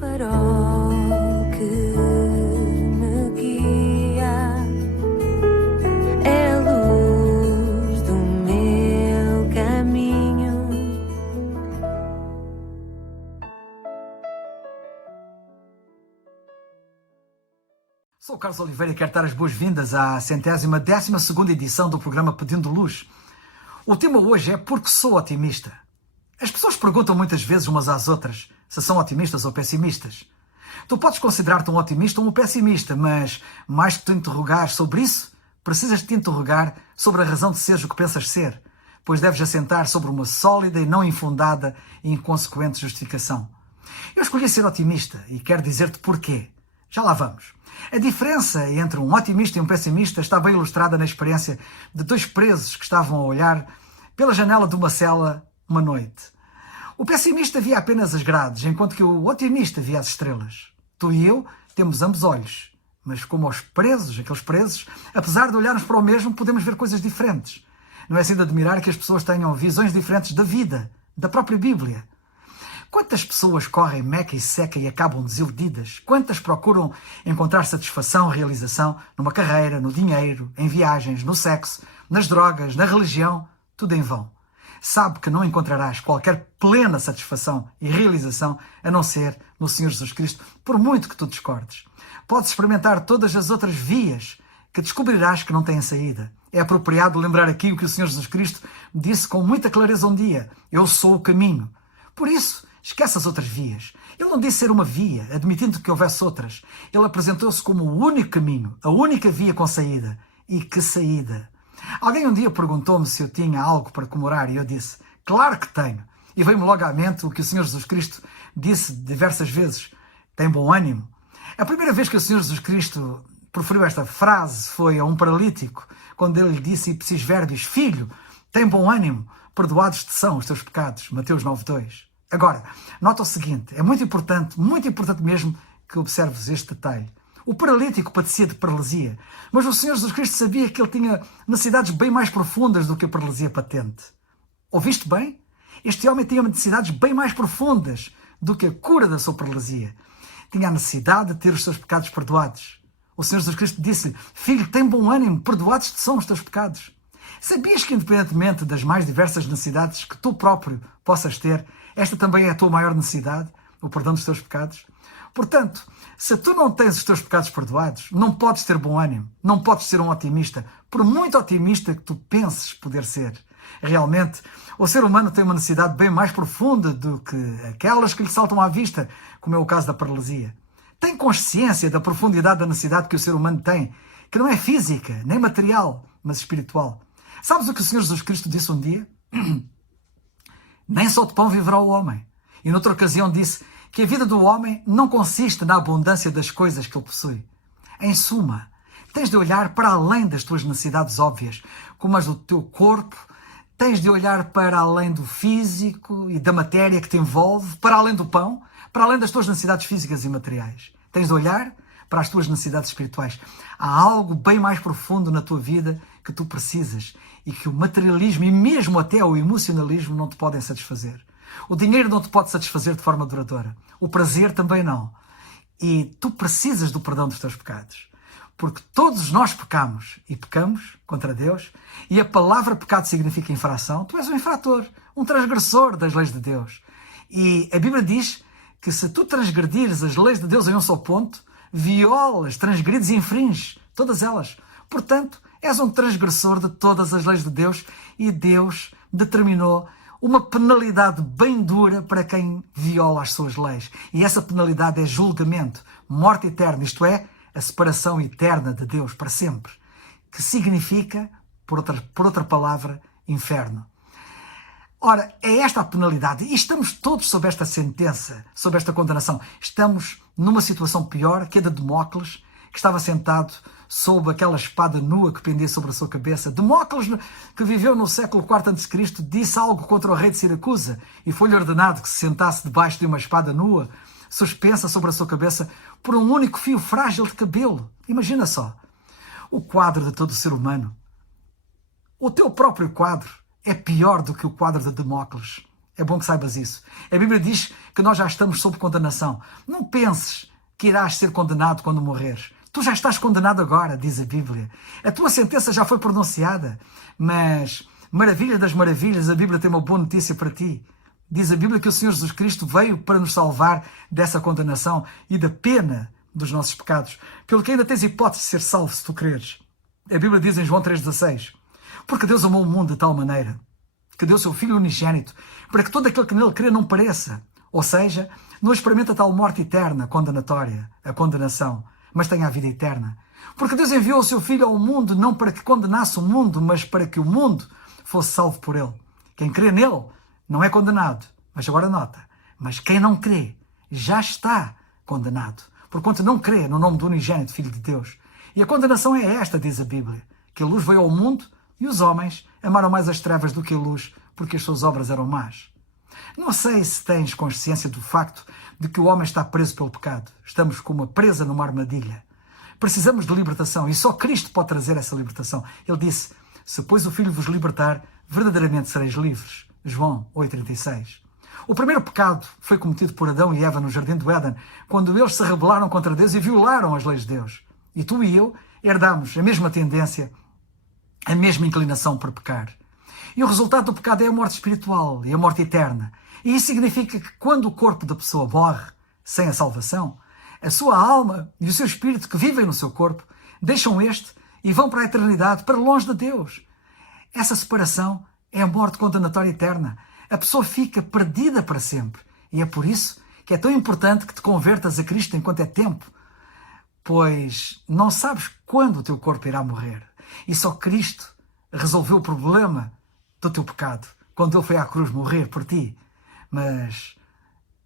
farol que me guia, é a luz do meu caminho. Sou o Carlos Oliveira e quero dar as boas-vindas à 112ª edição do programa Pedindo Luz. O tema hoje é Porque Sou Otimista. As pessoas perguntam muitas vezes umas às outras se são otimistas ou pessimistas. Tu podes considerar-te um otimista ou um pessimista, mas mais que te interrogar sobre isso, precisas te interrogar sobre a razão de seres o que pensas ser, pois deves assentar sobre uma sólida e não infundada e inconsequente justificação. Eu escolhi ser otimista e quero dizer-te porquê. Já lá vamos. A diferença entre um otimista e um pessimista está bem ilustrada na experiência de dois presos que estavam a olhar pela janela de uma cela uma noite. O pessimista via apenas as grades, enquanto que o otimista via as estrelas. Tu e eu temos ambos olhos, mas como aqueles presos, apesar de olharmos para o mesmo, podemos ver coisas diferentes. Não é assim de admirar que as pessoas tenham visões diferentes da vida, da própria Bíblia. Quantas pessoas correm meca e seca e acabam desiludidas? Quantas procuram encontrar satisfação, realização numa carreira, no dinheiro, em viagens, no sexo, nas drogas, na religião? Tudo em vão. Sabe que não encontrarás qualquer plena satisfação e realização a não ser no Senhor Jesus Cristo, por muito que tu discordes. Podes experimentar todas as outras vias que descobrirás que não têm saída. É apropriado lembrar aqui o que o Senhor Jesus Cristo disse com muita clareza um dia: eu sou o caminho. Por isso, esquece as outras vias. Ele não disse ser uma via, admitindo que houvesse outras. Ele apresentou-se como o único caminho, a única via com saída. E que saída! Alguém um dia perguntou-me se eu tinha algo para comemorar e eu disse: claro que tenho. E veio-me logo à mente o que o Senhor Jesus Cristo disse diversas vezes: tem bom ânimo. A primeira vez que o Senhor Jesus Cristo proferiu esta frase foi a um paralítico, quando ele lhe disse ipsis verbis: filho, tem bom ânimo, perdoados te são os teus pecados. Mateus 9:2. Agora, nota o seguinte, é muito importante mesmo que observes este detalhe. O paralítico padecia de paralisia, mas o Senhor Jesus Cristo sabia que ele tinha necessidades bem mais profundas do que a paralisia patente. Ouviste bem? Este homem tinha necessidades bem mais profundas do que a cura da sua paralisia. Tinha a necessidade de ter os seus pecados perdoados. O Senhor Jesus Cristo disse-lhe: filho, tem bom ânimo, perdoados te são os teus pecados. Sabias que, independentemente das mais diversas necessidades que tu próprio possas ter, esta também é a tua maior necessidade, o perdão dos teus pecados? Portanto, se tu não tens os teus pecados perdoados, não podes ter bom ânimo, não podes ser um otimista, por muito otimista que tu penses poder ser. Realmente, o ser humano tem uma necessidade bem mais profunda do que aquelas que lhe saltam à vista, como é o caso da paralisia. Tem consciência da profundidade da necessidade que o ser humano tem, que não é física, nem material, mas espiritual. Sabes o que o Senhor Jesus Cristo disse um dia? Nem só de pão viverá o homem. E noutra ocasião disse que a vida do homem não consiste na abundância das coisas que ele possui. Em suma, tens de olhar para além das tuas necessidades óbvias, como as do teu corpo, tens de olhar para além do físico e da matéria que te envolve, para além do pão, para além das tuas necessidades físicas e materiais. Tens de olhar para as tuas necessidades espirituais. Há algo bem mais profundo na tua vida que tu precisas e que o materialismo e mesmo até o emocionalismo não te podem satisfazer. O dinheiro não te pode satisfazer de forma duradoura. O prazer também não. E tu precisas do perdão dos teus pecados. Porque todos nós pecamos e pecamos contra Deus. E a palavra pecado significa infração. Tu és um infrator, um transgressor das leis de Deus. E a Bíblia diz que se tu transgredires as leis de Deus em um só ponto, violas, transgrides e infringes todas elas. Portanto, és um transgressor de todas as leis de Deus e Deus determinou uma penalidade bem dura para quem viola as suas leis. E essa penalidade é julgamento, morte eterna, isto é, a separação eterna de Deus para sempre, que significa, por outra palavra, inferno. Ora, é esta a penalidade e estamos todos sob esta sentença, sob esta condenação. Estamos numa situação pior que a de Demócles, que estava sentado sob aquela espada nua que pendia sobre a sua cabeça. Demócles, que viveu no século IV a.C., disse algo contra o rei de Siracusa e foi-lhe ordenado que se sentasse debaixo de uma espada nua, suspensa sobre a sua cabeça por um único fio frágil de cabelo. Imagina só, o quadro de todo o ser humano. O teu próprio quadro é pior do que o quadro de Demócles. É bom que saibas isso. A Bíblia diz que nós já estamos sob condenação. Não penses que irás ser condenado quando morreres. Tu já estás condenado agora, diz a Bíblia. A tua sentença já foi pronunciada. Mas, maravilha das maravilhas, a Bíblia tem uma boa notícia para ti. Diz a Bíblia que o Senhor Jesus Cristo veio para nos salvar dessa condenação e da pena dos nossos pecados. Pelo que ainda tens hipótese de ser salvo se tu creres. A Bíblia diz em João 3,16: porque Deus amou o mundo de tal maneira que deu o seu Filho unigênito para que todo aquele que nele crê não pereça. Ou seja, não experimenta tal morte eterna, condenatória, a condenação, mas tenha a vida eterna. Porque Deus enviou o seu Filho ao mundo não para que condenasse o mundo, mas para que o mundo fosse salvo por ele. Quem crê nele não é condenado. Mas agora nota, mas quem não crê já está condenado, porquanto não crê no nome do unigênito Filho de Deus. E a condenação é esta, diz a Bíblia, que a luz veio ao mundo e os homens amaram mais as trevas do que a luz, porque as suas obras eram más. Não sei se tens consciência do facto de que o homem está preso pelo pecado. Estamos como uma presa numa armadilha. Precisamos de libertação e só Cristo pode trazer essa libertação. Ele disse: se pois o Filho vos libertar, verdadeiramente sereis livres. João 8,36. O primeiro pecado foi cometido por Adão e Eva no Jardim do Éden, quando eles se rebelaram contra Deus e violaram as leis de Deus. E tu e eu herdamos a mesma tendência, a mesma inclinação para pecar. E o resultado do pecado é a morte espiritual e a morte eterna. E isso significa que quando o corpo da pessoa morre sem a salvação, a sua alma e o seu espírito que vivem no seu corpo deixam este e vão para a eternidade, para longe de Deus. Essa separação é a morte condenatória eterna. A pessoa fica perdida para sempre. E é por isso que é tão importante que te convertas a Cristo enquanto é tempo, pois não sabes quando o teu corpo irá morrer. E só Cristo resolveu o problema do teu pecado, quando Ele foi à cruz morrer por ti. Mas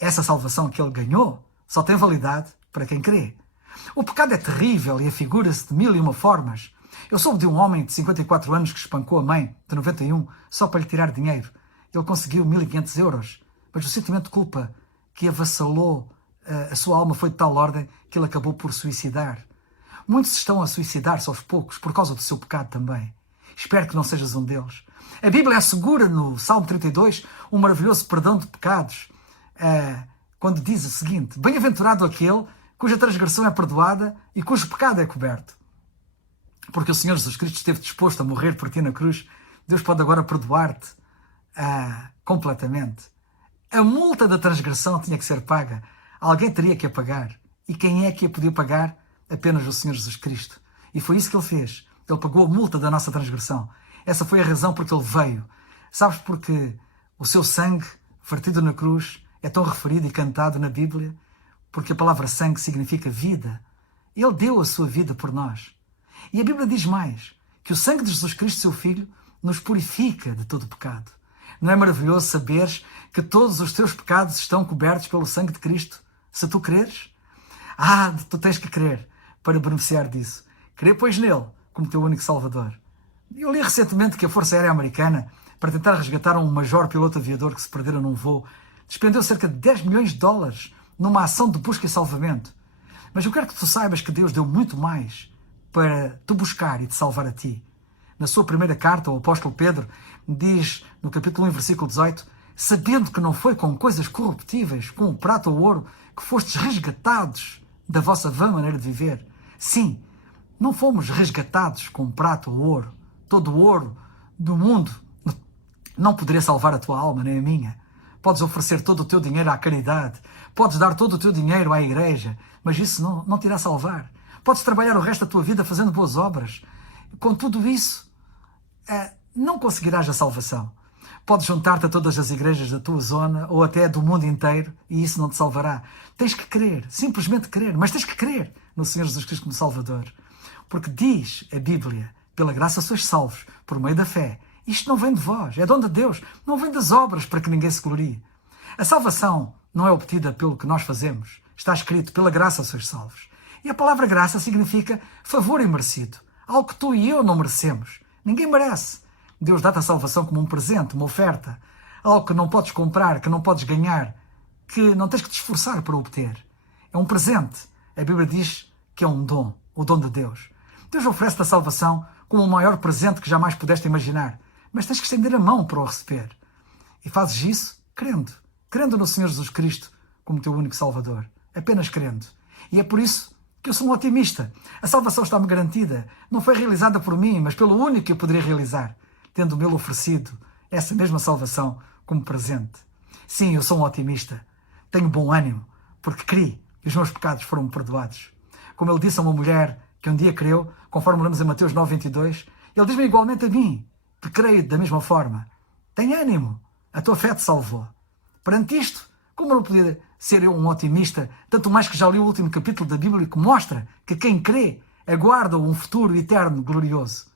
essa salvação que Ele ganhou só tem validade para quem crê. O pecado é terrível e afigura-se de 1001 formas. Eu soube de um homem de 54 anos que espancou a mãe, de 91, só para lhe tirar dinheiro. Ele conseguiu 1.500 euros, mas o sentimento de culpa que avassalou a sua alma foi de tal ordem que ele acabou por suicidar. Muitos estão a suicidar-se aos poucos por causa do seu pecado também. Espero que não sejas um deles. A Bíblia assegura no Salmo 32 um maravilhoso perdão de pecados, quando diz o seguinte: bem-aventurado aquele cuja transgressão é perdoada e cujo pecado é coberto. Porque o Senhor Jesus Cristo esteve disposto a morrer por ti na cruz, Deus pode agora perdoar-te completamente. A multa da transgressão tinha que ser paga. Alguém teria que a pagar. E quem é que a podia pagar? Apenas o Senhor Jesus Cristo. E foi isso que Ele fez. Ele pagou a multa da nossa transgressão. Essa foi a razão porque Ele veio. Sabes porque o seu sangue vertido na cruz é tão referido e cantado na Bíblia? Porque a palavra sangue significa vida. Ele deu a sua vida por nós. E a Bíblia diz mais, que o sangue de Jesus Cristo, seu Filho, nos purifica de todo o pecado. Não é maravilhoso saberes que todos os teus pecados estão cobertos pelo sangue de Cristo, se tu creres? Tu tens que crer para beneficiar disso. Crê, pois, nele como teu único Salvador. Eu li recentemente que a Força Aérea Americana, para tentar resgatar um major piloto aviador que se perdera num voo, despendeu cerca de 10 milhões de dólares numa ação de busca e salvamento. Mas eu quero que tu saibas que Deus deu muito mais para te buscar e te salvar a ti. Na sua primeira carta, o apóstolo Pedro diz, no capítulo 1, versículo 18, sabendo que não foi com coisas corruptíveis, com o prata ou ouro, que fostes resgatados da vossa vã maneira de viver. Sim, não fomos resgatados com prata ou ouro. Todo o ouro do mundo não poderia salvar a tua alma, nem a minha. Podes oferecer todo o teu dinheiro à caridade, podes dar todo o teu dinheiro à igreja, mas isso não te irá salvar. Podes trabalhar o resto da tua vida fazendo boas obras. Com tudo isso, não conseguirás a salvação. Podes juntar-te a todas as igrejas da tua zona ou até do mundo inteiro e isso não te salvará. Tens que crer, simplesmente crer, mas tens que crer no Senhor Jesus Cristo como Salvador. Porque diz a Bíblia, pela graça sois salvos, por meio da fé. Isto não vem de vós, é dom de Deus, não vem das obras para que ninguém se glorie. A salvação não é obtida pelo que nós fazemos. Está escrito, pela graça sois salvos. E a palavra graça significa favor imerecido, algo que tu e eu não merecemos. Ninguém merece. Deus dá-te a salvação como um presente, uma oferta, algo que não podes comprar, que não podes ganhar, que não tens que te esforçar para obter. É um presente. A Bíblia diz que é um dom, o dom de Deus. Deus oferece-te a salvação como o maior presente que jamais pudeste imaginar, mas tens que estender a mão para o receber. E fazes isso Crendo. Crendo no Senhor Jesus Cristo como teu único Salvador. Apenas crendo. E é por isso que eu sou um otimista. A salvação está-me garantida. Não foi realizada por mim, mas pelo único que eu poderia realizar, tendo-me ele oferecido essa mesma salvação como presente. Sim, eu sou um otimista. Tenho bom ânimo, porque criei e os meus pecados foram perdoados. Como ele disse a uma mulher que um dia creu, conforme lemos em Mateus 9:22, ele diz-me igualmente a mim, que creio da mesma forma. Tem ânimo, a tua fé te salvou. Perante isto, como não podia ser eu um otimista, tanto mais que já li o último capítulo da Bíblia que mostra que quem crê aguarda um futuro eterno glorioso.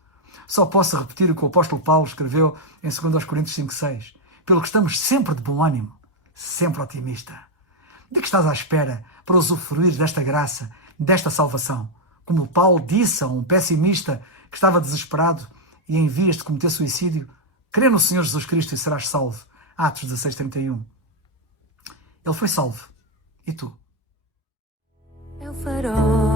Só posso repetir o que o apóstolo Paulo escreveu em 2 Coríntios 5:6. Pelo que estamos sempre de bom ânimo, sempre otimista. De que estás à espera para usufruir desta graça, desta salvação? Como Paulo disse a um pessimista que estava desesperado e em vias de cometer suicídio, crê no Senhor Jesus Cristo e serás salvo. Atos 16:31. Ele foi salvo. E tu? É o farol